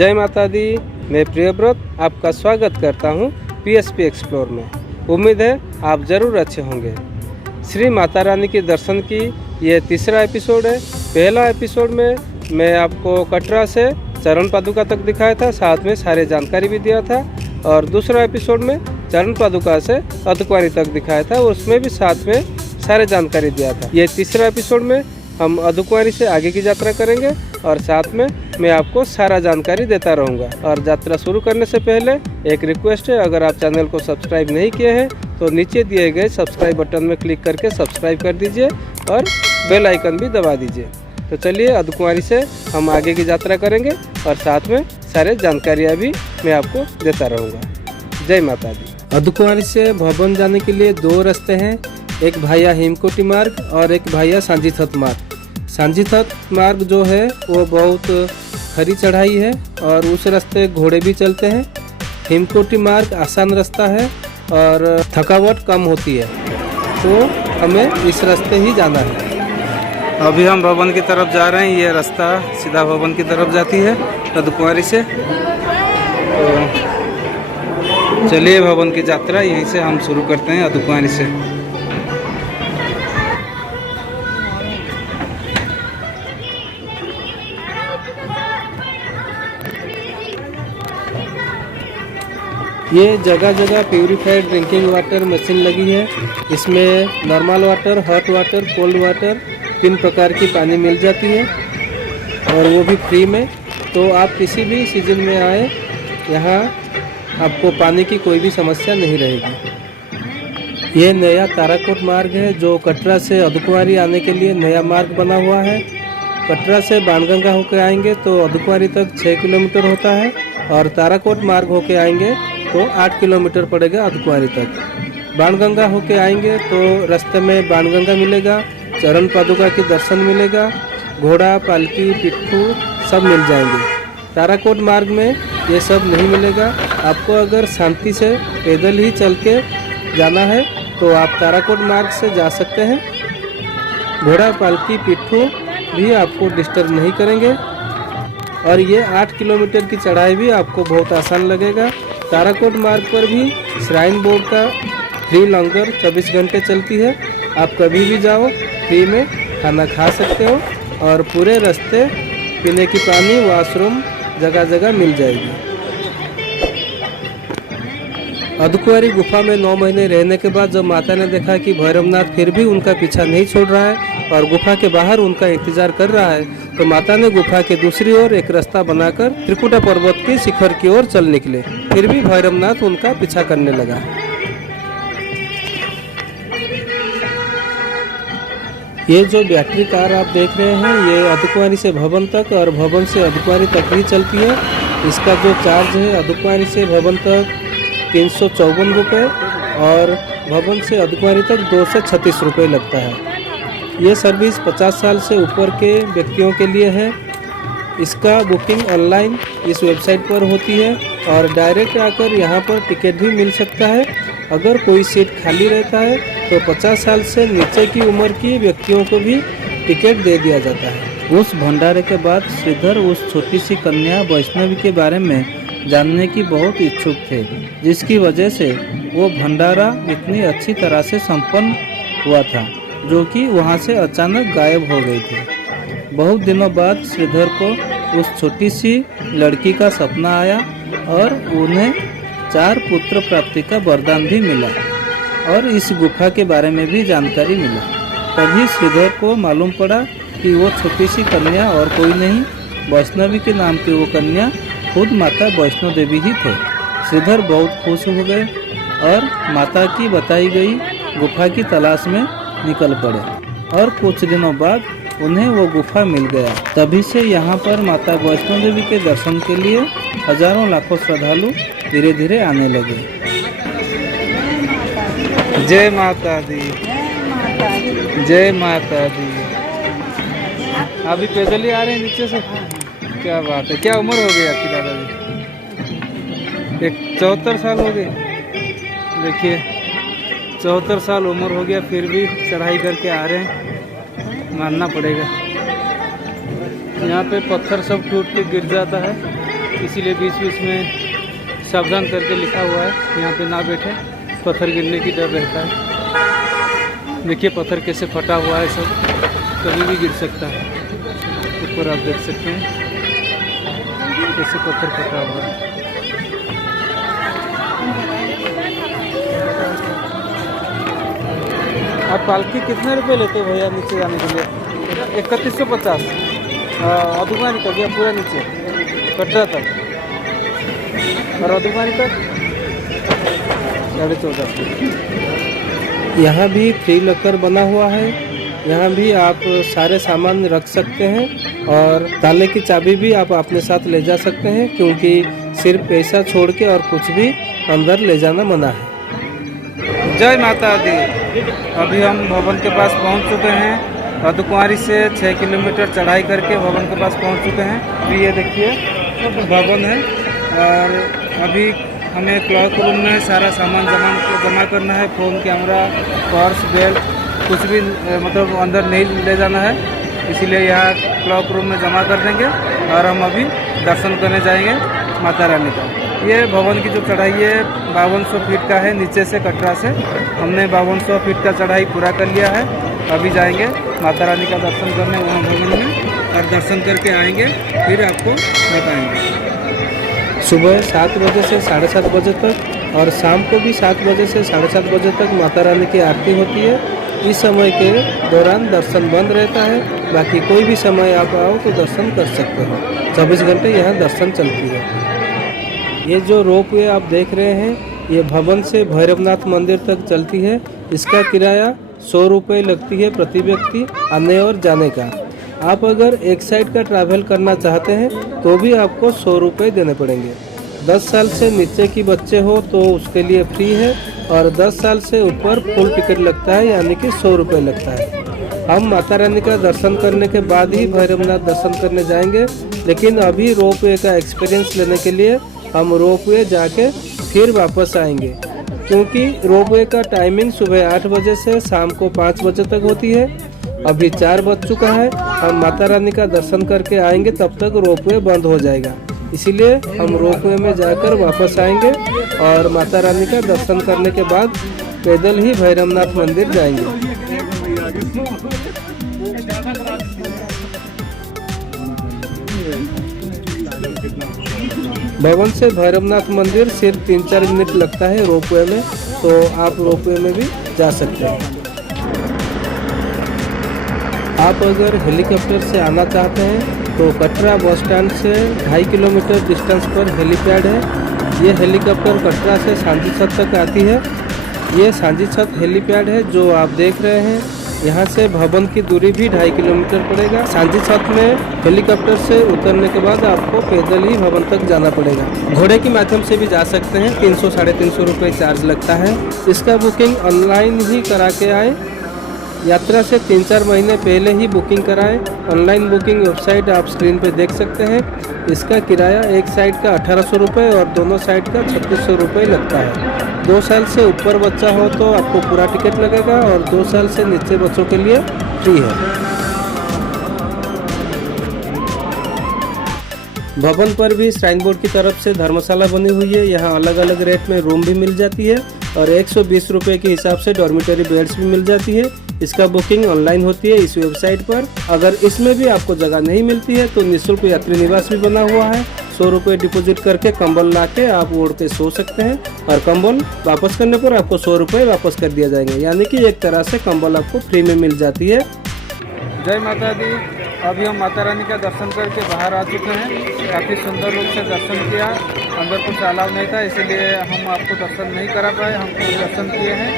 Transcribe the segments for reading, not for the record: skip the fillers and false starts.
जय माता दी। मैं प्रियव्रत आपका स्वागत करता हूं पीएसपी एक्सप्लोर में। उम्मीद है आप ज़रूर अच्छे होंगे। श्री माता रानी के दर्शन की ये तीसरा एपिसोड है। पहला एपिसोड में मैं आपको कटरा से चरण पादुका तक दिखाया था, साथ में सारे जानकारी भी दिया था। और दूसरा एपिसोड में चरण पादुका से अर्धकुंवारी तक दिखाया था, उसमें भी साथ में सारे जानकारी दिया था। ये तीसरा एपिसोड में हम अर्धकुंवारी से आगे की यात्रा करेंगे और साथ में मैं आपको सारा जानकारी देता रहूँगा। और यात्रा शुरू करने से पहले एक रिक्वेस्ट है, अगर आप चैनल को सब्सक्राइब नहीं किए हैं तो नीचे दिए गए सब्सक्राइब बटन में क्लिक करके सब्सक्राइब कर दीजिए और बेल आइकन भी दबा दीजिए। तो चलिए अर्धकुंवारी से हम आगे की यात्रा करेंगे और साथ में सारे जानकारियाँ भी मैं आपको देता रहूँगा। जय माता दी। अर्धकुंवारी से भवन जाने के लिए दो रास्ते हैं, एक भाया हेमकोटी मार्ग और एक भाया सांजीथत मार्ग। सांजीथत मार्ग जो है वो बहुत खरी चढ़ाई है और उस रास्ते घोड़े भी चलते हैं। हेमकोटी मार्ग आसान रास्ता है और थकावट कम होती है, तो हमें इस रास्ते ही जाना है। अभी हम भवन की तरफ जा रहे हैं। ये रास्ता सीधा भवन की तरफ जाती है अर्धकुंवारी से। तो चलिए भवन की यात्रा यहीं से हम शुरू करते हैं अर्धकुंवारी से। ये जगह जगह प्यूरीफाइड ड्रिंकिंग वाटर मशीन लगी है। इसमें normal water, hot water, cold water 3 प्रकार की पानी मिल जाती है और वो भी फ्री में। तो आप किसी भी सीजन में आए, यहाँ आपको पानी की कोई भी समस्या नहीं रहेगी। ये नया ताराकोट मार्ग है जो कटरा से अर्धकुंवारी आने के लिए नया मार्ग बना हुआ है। कटरा से बाणगंगा होकर आएंगे तो अर्धकुंवारी तक 6 किलोमीटर होता है और ताराकोट मार्ग होकर आएंगे तो 8 किलोमीटर पड़ेगा अर्धकुंवारी तक। बाणगंगा होके आएंगे तो रास्ते में बाणगंगा मिलेगा, चरण पादुका के दर्शन मिलेगा, घोड़ा, पालकी, पिट्ठू सब मिल जाएंगे। ताराकोट मार्ग में ये सब नहीं मिलेगा। आपको अगर शांति से पैदल ही चल के जाना है तो आप ताराकोट मार्ग से जा सकते हैं। घोड़ा, पालकी, पिट्ठू भी आपको डिस्टर्ब नहीं करेंगे और ये 8 किलोमीटर की चढ़ाई भी आपको बहुत आसान लगेगा। ताराकोट मार्ग पर भी श्राइन बोर्ड का फ्री लंगर 24 घंटे चलती है। आप कभी भी जाओ, फ्री में खाना खा सकते हो और पूरे रास्ते पीने की पानी, वॉशरूम जगह जगह मिल जाएगी। अर्धकुंवारी गुफा में 9 महीने रहने के बाद जब माता ने देखा कि भैरवनाथ फिर भी उनका पीछा नहीं छोड़ रहा है और गुफा के बाहर उनका इंतजार कर रहा है, तो माता ने गुफा के दूसरी ओर एक रास्ता बनाकर त्रिकुटा पर्वत के शिखर की ओर चल निकले। फिर भी भैरवनाथ उनका पीछा करने लगा। ये जो बैटरी कार आप देख रहे हैं, ये अर्धकुंवारी से भवन तक और भवन से अर्धकुंवारी तक ही चलती है। इसका जो चार्ज है अर्धकुंवारी से भवन तक 354 रुपये और भवन से अर्धकुंवारी तक 236 रुपये लगता है। ये सर्विस 50 साल से ऊपर के व्यक्तियों के लिए है। इसका बुकिंग ऑनलाइन इस वेबसाइट पर होती है और डायरेक्ट आकर यहाँ पर टिकट भी मिल सकता है। अगर कोई सीट खाली रहता है तो 50 साल से नीचे की उम्र की व्यक्तियों को भी टिकट दे दिया जाता है। उस भंडारे के बाद श्रीधर उस छोटी सी कन्या वैष्णवी के बारे में जानने की बहुत इच्छुक थे, जिसकी वजह से वो भंडारा इतनी अच्छी तरह से संपन्न हुआ था जो कि वहाँ से अचानक गायब हो गई थी। बहुत दिनों बाद श्रीधर को उस छोटी सी लड़की का सपना आया और उन्हें 4 पुत्र प्राप्ति का वरदान भी मिला और इस गुफा के बारे में भी जानकारी मिला। तभी श्रीधर को मालूम पड़ा कि वो छोटी सी कन्या और कोई नहीं, वैष्णवी के नाम की वो कन्या खुद माता वैष्णो देवी ही थे। श्रीधर बहुत खुश हो गए और माता की बताई गई गुफा की तलाश में निकल पड़े और कुछ दिनों बाद उन्हें वो गुफा मिल गया। तभी से यहाँ पर माता वैष्णो देवी के दर्शन के लिए हजारों लाखों श्रद्धालु धीरे धीरे आने लगे। जय माता दी, जय माता दी। अभी पैदल ही आ रहे हैं नीचे से। क्या बात है। क्या उम्र हो गई आपकी दादाजी? 74 साल हो गए। देखिए 74 साल उम्र हो गया, फिर भी चढ़ाई करके आ रहे हैं, मानना पड़ेगा। यहाँ पे पत्थर सब टूट के गिर जाता है इसीलिए बीच बीच में सावधान करके लिखा हुआ है, यहाँ पे ना बैठे, पत्थर गिरने की डर रहता है। देखिए पत्थर कैसे फटा हुआ है, सब कभी भी गिर सकता है। ऊपर आप देख सकते हैं कैसे पत्थर फटा हुआ है। आप पालकी कितने रुपए लेते हो भैया नीचे जाने के लिए? 3150। अधुमानी तक या पूरा नीचे कटरा तक, और अधुमानी तक 14.5। यहाँ भी फ्री लॉकर बना हुआ है। यहाँ भी आप सारे सामान रख सकते हैं और ताले की चाबी भी आप अपने साथ ले जा सकते हैं, क्योंकि सिर्फ पैसा छोड़ के और कुछ भी अंदर ले जाना मना है। जय माता दी। अभी हम भवन के पास पहुंच चुके हैं। अर्धकुंवारी से 6 किलोमीटर चढ़ाई करके भवन के पास पहुंच चुके हैं। अभी ये देखिए भवन है, और अभी हमें क्लॉक रूम में सारा सामान जमा करना है। फ़ोन, कैमरा, पर्स, बेल्ट, कुछ भी मतलब अंदर नहीं ले जाना है, इसीलिए यहाँ क्लॉक रूम में जमा कर देंगे और हम अभी दर्शन करने जाएंगे माता रानी का। ये भवन की जो चढ़ाई है 5200 फीट का है, नीचे से कटरा से। हमने 5200 फीट का चढ़ाई पूरा कर लिया है। अभी जाएंगे माता रानी का दर्शन करने वहाँ भवन में, और दर्शन करके आएंगे, फिर आपको बताएंगे। सुबह 7 बजे से 7:30 बजे तक और शाम को भी 7 बजे से 7:30 बजे तक माता रानी की आरती होती है। इस समय के दौरान दर्शन बंद रहता है, बाकी कोई भी समय आप आओ तो दर्शन कर सकते हो। 24 घंटे यहाँ दर्शन चलती है। ये जो रोप वे आप देख रहे हैं, ये भवन से भैरवनाथ मंदिर तक चलती है। इसका किराया 100 रुपये लगती है प्रति व्यक्ति आने और जाने का। आप अगर एक साइड का ट्रैवल करना चाहते हैं तो भी आपको 100 रुपये देने पड़ेंगे। 10 साल से नीचे की बच्चे हो तो उसके लिए फ्री है, और 10 साल से ऊपर फुल टिकट लगता है, यानी कि 100 रुपये लगता है। हम माता रानी का दर्शन करने के बाद ही भैरवनाथ दर्शन करने जाएंगे, लेकिन अभी रोप वे का एक्सपीरियंस लेने के लिए हम रोप वे जाके फिर वापस आएंगे, क्योंकि रोप वे का टाइमिंग सुबह 8 बजे से शाम को 5 बजे तक होती है। अभी 4 बज चुका है। हम माता रानी का दर्शन करके आएंगे, तब तक रोप वे बंद हो जाएगा। इसीलिए हम रोप वे में जाकर वापस आएंगे और माता रानी का दर्शन करने के बाद पैदल ही भैरवनाथ मंदिर जाएंगे। भवन से भैरवनाथ मंदिर सिर्फ 3-4 मिनट लगता है रोप वे में, तो आप रोप वे में भी जा सकते हैं। आप अगर हेलीकॉप्टर से आना चाहते हैं तो कटरा बस स्टैंड से 2.5 किलोमीटर डिस्टेंस पर हेलीपैड है। ये हेलीकॉप्टर कटरा से सांझी छत तक आती है। ये सांझी छत हेलीपैड है जो आप देख रहे हैं। यहाँ से भवन की दूरी भी 2.5 किलोमीटर पड़ेगा। सांझी छत में हेलीकॉप्टर से उतरने के बाद आपको पैदल ही भवन तक जाना पड़ेगा। घोड़े के माध्यम से भी जा सकते हैं। 300-350 रुपये चार्ज लगता है। इसका बुकिंग ऑनलाइन ही करा के आए। यात्रा से 3-4 महीने पहले ही बुकिंग कराएं। ऑनलाइन बुकिंग वेबसाइट आप स्क्रीन पे देख सकते हैं। इसका किराया एक साइड का 1800 रुपये और दोनों साइड का 3600 रुपये लगता है। 2 साल से ऊपर बच्चा हो तो आपको पूरा टिकट लगेगा, और 2 साल से नीचे बच्चों के लिए फ्री है। भवन पर भी श्राइन बोर्ड की तरफ से धर्मशाला बनी हुई है। यहाँ अलग अलग रेट में रूम भी मिल जाती है, और 120 रुपये के हिसाब से डॉर्मिटरी बेड्स भी मिल जाती है। इसका बुकिंग ऑनलाइन होती है इस वेबसाइट पर। अगर इसमें भी आपको जगह नहीं मिलती है तो निःशुल्क यात्री निवास भी बना हुआ है। 100 रुपये डिपॉजिट करके कंबल लाके आप ओढ़ के सो सकते हैं, और कंबल वापस करने पर आपको 100 रुपये वापस कर दिया जाएंगे, यानी कि एक तरह से कंबल आपको फ्री में मिल जाती है। जय माता दी। अभी हम माता रानी का दर्शन करके बाहर आ चुके हैं। काफ़ी सुंदर रूप से दर्शन किया। अंदर कुछ अलाव नहीं था, इसीलिए हम आपको दर्शन नहीं करा पाए। हम खुद दर्शन किए हैं,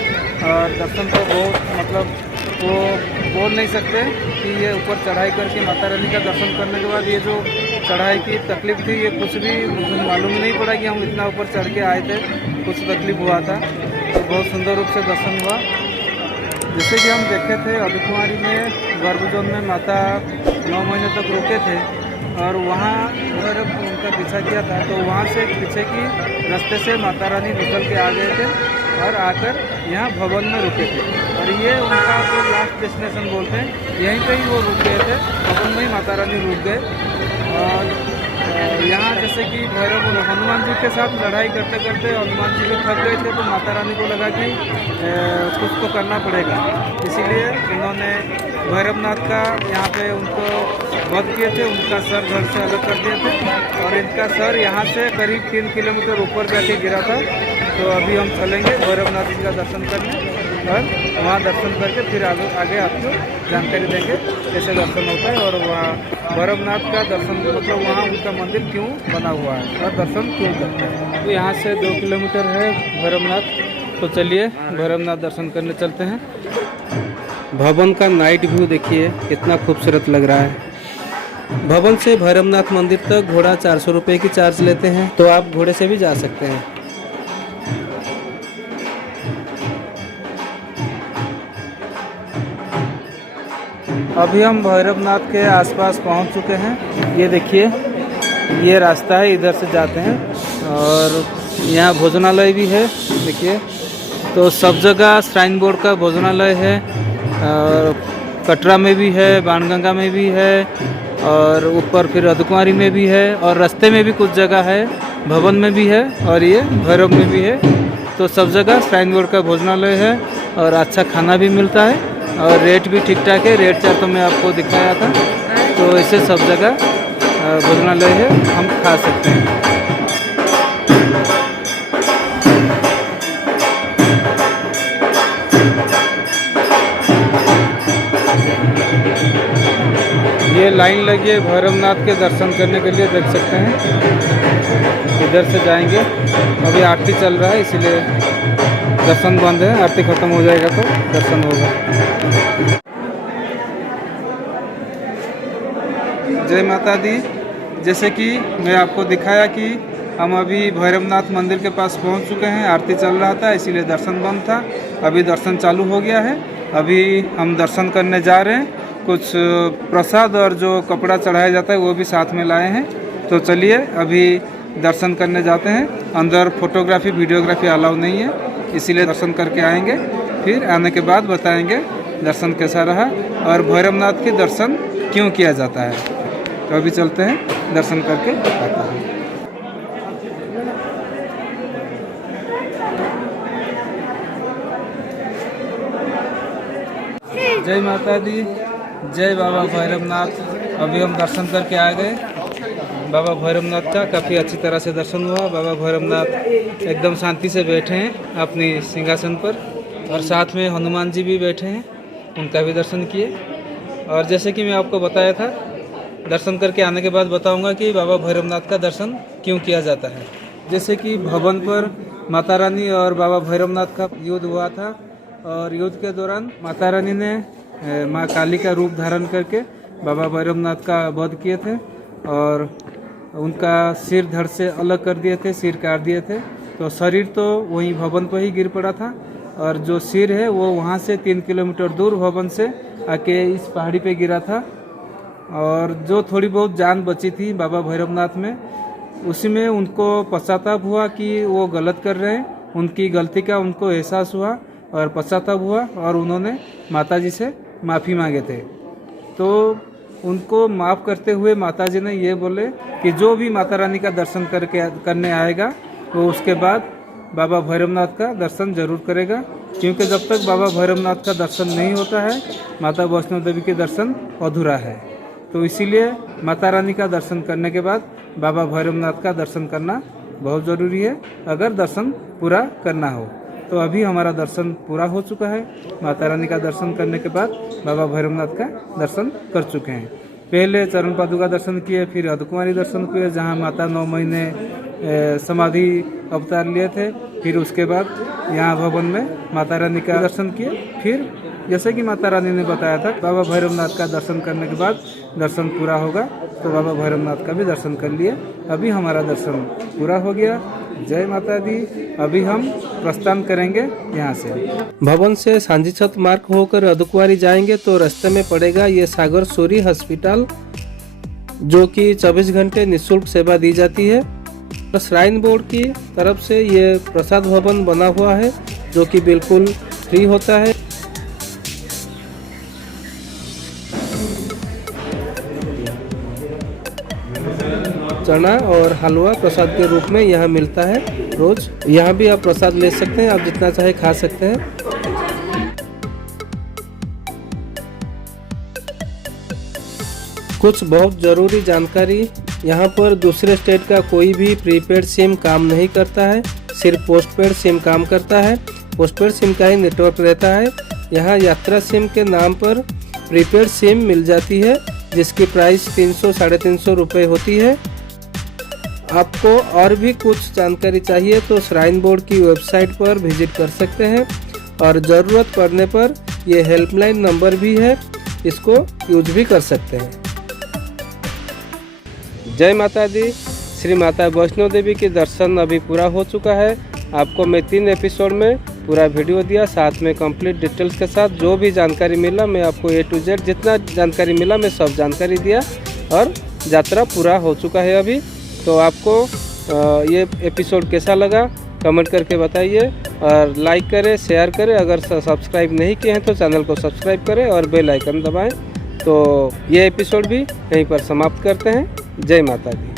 और दर्शन तो बहुत मतलब वो बोल नहीं सकते कि ये ऊपर चढ़ाई करके माता रानी का दर्शन करने के बाद ये जो चढ़ाई की तकलीफ थी, ये कुछ भी मालूम नहीं पड़ा कि हम इतना ऊपर चढ़ के आए थे। कुछ तकलीफ हुआ था, तो बहुत सुंदर रूप से दर्शन हुआ। जैसे कि हम देखे थे अर्धकुंवारी में गर्भजोन में माता 9 महीने तक रुके थे, और वहाँ अगर उनका पीछा किया था तो वहाँ से पीछे की रास्ते से माता रानी निकल के आ गए थे और आकर यहाँ भवन में रुके थे। और ये उनका जो लास्ट डेस्टिनेशन बोलते हैं, यहीं पे ही वो रुक गए थे। भवन में ही माता रानी रुक गए। और यहाँ जैसे कि भैरव हनुमान जी के साथ लड़ाई करते करते हनुमान जी भी थक गए थे, तो माता रानी को लगा कि कुछ तो करना पड़ेगा, इसीलिए उन्होंने भैरवनाथ का यहाँ पे उनको वध किए थे, उनका सर घर से अलग कर दिए थे और इनका सर यहाँ से करीब 3 किलोमीटर ऊपर जाके गिरा था। तो अभी हम चलेंगे भैरवनाथ जी का दर्शन करने और वहाँ दर्शन करके फिर आगे आपको जानकारी देंगे कैसे दर्शन होता है और वहाँ भैरवनाथ का दर्शन मतलब वहाँ उनका मंदिर क्यों बना हुआ है और दर्शन क्यों करते हैं। तो यहाँ से 2 किलोमीटर है भैरवनाथ, तो चलिए भैरवनाथ दर्शन करने चलते हैं। भवन का नाइट व्यू देखिए कितना खूबसूरत लग रहा है। भवन से भैरवनाथ मंदिर तक घोड़ा 400 रुपये की चार्ज लेते हैं, तो आप घोड़े से भी जा सकते हैं। अभी हम भैरवनाथ के आसपास पहुंच चुके हैं। ये देखिए ये रास्ता है, इधर से जाते हैं और यहाँ भोजनालय भी है देखिए। तो सब जगह श्राइन बोर्ड का भोजनालय है, और कटरा में भी है, बाणगंगा में भी है और ऊपर फिर अर्धकुंवारी में भी है और रास्ते में भी कुछ जगह है, भवन में भी है और ये भैरव में भी है। तो सब जगह श्राइन बोर्ड का भोजनालय है और अच्छा खाना भी मिलता है और रेट भी ठीक ठाक है। रेट चार्ट तो मैं आपको दिखाया था, तो ऐसे सब जगह भोजनालय है, हम खा सकते हैं। ये लाइन लगी है भैरवनाथ के दर्शन करने के लिए, देख सकते हैं। इधर से जाएंगे, अभी आरती चल रहा है इसीलिए दर्शन बंद है, आरती खत्म हो जाएगा तो दर्शन होगा। जय माता दी। जैसे कि मैं आपको दिखाया कि हम अभी भैरवनाथ मंदिर के पास पहुंच चुके हैं, आरती चल रहा था इसीलिए दर्शन बंद था, अभी दर्शन चालू हो गया है। अभी हम दर्शन करने जा रहे हैं, कुछ प्रसाद और जो कपड़ा चढ़ाया जाता है वो भी साथ में लाए हैं। तो चलिए अभी दर्शन करने जाते हैं। अंदर फोटोग्राफी वीडियोग्राफी अलाउ नहीं है, इसीलिए दर्शन करके आएंगे, फिर आने के बाद बताएंगे दर्शन कैसा रहा और भैरवनाथ के दर्शन क्यों किया जाता है। तो अभी चलते हैं, दर्शन करके आते हैं। जय माता दी, जय बाबा भैरवनाथ। अभी हम दर्शन करके आ गए बाबा भैरवनाथ का, काफ़ी अच्छी तरह से दर्शन हुआ। बाबा भैरवनाथ एकदम शांति से बैठे हैं अपनी सिंहासन पर और साथ में हनुमान जी भी बैठे हैं, उनका भी दर्शन किए। और जैसे कि मैं आपको बताया था, दर्शन करके आने के बाद बताऊंगा कि बाबा भैरवनाथ का दर्शन क्यों किया जाता है। जैसे कि भवन पर माता रानी और बाबा भैरवनाथ का युद्ध हुआ था और युद्ध के दौरान माता रानी ने माँ काली का रूप धारण करके बाबा भैरवनाथ का वध किए थे और उनका सिर धड़ से अलग कर दिए थे, सिर काट दिए थे। तो शरीर तो वहीं भवन पर ही गिर पड़ा था और जो सिर है वो वहाँ से 3 किलोमीटर दूर भवन से आके इस पहाड़ी पे गिरा था। और जो थोड़ी बहुत जान बची थी बाबा भैरवनाथ में, उसी में उनको पश्चाताप हुआ कि वो गलत कर रहे हैं, उनकी गलती का उनको एहसास हुआ और पश्चाताप हुआ और उन्होंने माताजी से माफ़ी मांगे थे। तो उनको माफ़ करते हुए माताजी ने ये बोले कि जो भी माता रानी का दर्शन करने आएगा वो उसके बाद बाबा भैरवनाथ का दर्शन जरूर करेगा, क्योंकि जब तक बाबा भैरवनाथ का दर्शन नहीं होता है माता वैष्णो देवी के दर्शन अधूरा है। तो इसीलिए माता रानी का दर्शन करने के बाद बाबा भैरवनाथ का दर्शन करना बहुत ज़रूरी है, अगर दर्शन पूरा करना हो। तो अभी हमारा दर्शन पूरा हो चुका है, माता रानी का दर्शन करने के बाद बाबा भैरवनाथ का दर्शन कर चुके हैं। पहले चरण पादुका दर्शन किए, फिर अर्धकुंवारी दर्शन किए जहाँ माता 9 महीने समाधि अवतार लिए थे, फिर उसके बाद यहाँ भवन में माता रानी का दर्शन किए। फिर जैसे कि माता रानी ने बताया था बाबा भैरवनाथ का दर्शन करने के बाद दर्शन पूरा होगा, तो बाबा भैरवनाथ का भी दर्शन कर लिए। अभी हमारा दर्शन पूरा हो गया। जय माता दी। अभी हम प्रस्थान करेंगे यहाँ से। भवन से सांझीछत मार्ग होकर अर्धकुंवारी जाएंगे तो रास्ते में पड़ेगा ये सागर सूरी हॉस्पिटल, जो कि 24 घंटे निःशुल्क सेवा दी जाती है। श्राइन बोर्ड की तरफ से ये प्रसाद भवन बना हुआ है जो कि बिल्कुल फ्री होता है। चना और हलवा प्रसाद के रूप में यहाँ मिलता है रोज़। यहाँ भी आप प्रसाद ले सकते हैं, आप जितना चाहे खा सकते हैं। कुछ बहुत ज़रूरी जानकारी, यहाँ पर दूसरे स्टेट का कोई भी प्रीपेड सिम काम नहीं करता है, सिर्फ पोस्टपेड सिम काम करता है। पोस्टपेड सिम का ही नेटवर्क रहता है। यहाँ यात्रा सिम के नाम पर प्रीपेड सिम मिल जाती है, जिसकी प्राइस 300-350 रुपये होती है। आपको और भी कुछ जानकारी चाहिए तो श्राइन बोर्ड की वेबसाइट पर विजिट कर सकते हैं, और ज़रूरत पड़ने पर ये हेल्पलाइन नंबर भी है, इसको यूज भी कर सकते हैं। जय माता दी। श्री माता वैष्णो देवी के दर्शन अभी पूरा हो चुका है। आपको मैं 3 एपिसोड में पूरा वीडियो दिया, साथ में कंप्लीट डिटेल्स के साथ जो भी जानकारी मिला मैं आपको A to Z जितना जानकारी मिला मैं सब जानकारी दिया, और यात्रा पूरा हो चुका है अभी। तो आपको ये एपिसोड कैसा लगा कमेंट करके बताइए, और लाइक करें, शेयर करें। अगर सब्सक्राइब नहीं किए हैं तो चैनल को सब्सक्राइब करें और बेल आइकन दबाएं। तो ये एपिसोड भी यहीं पर समाप्त करते हैं। जय माता दी।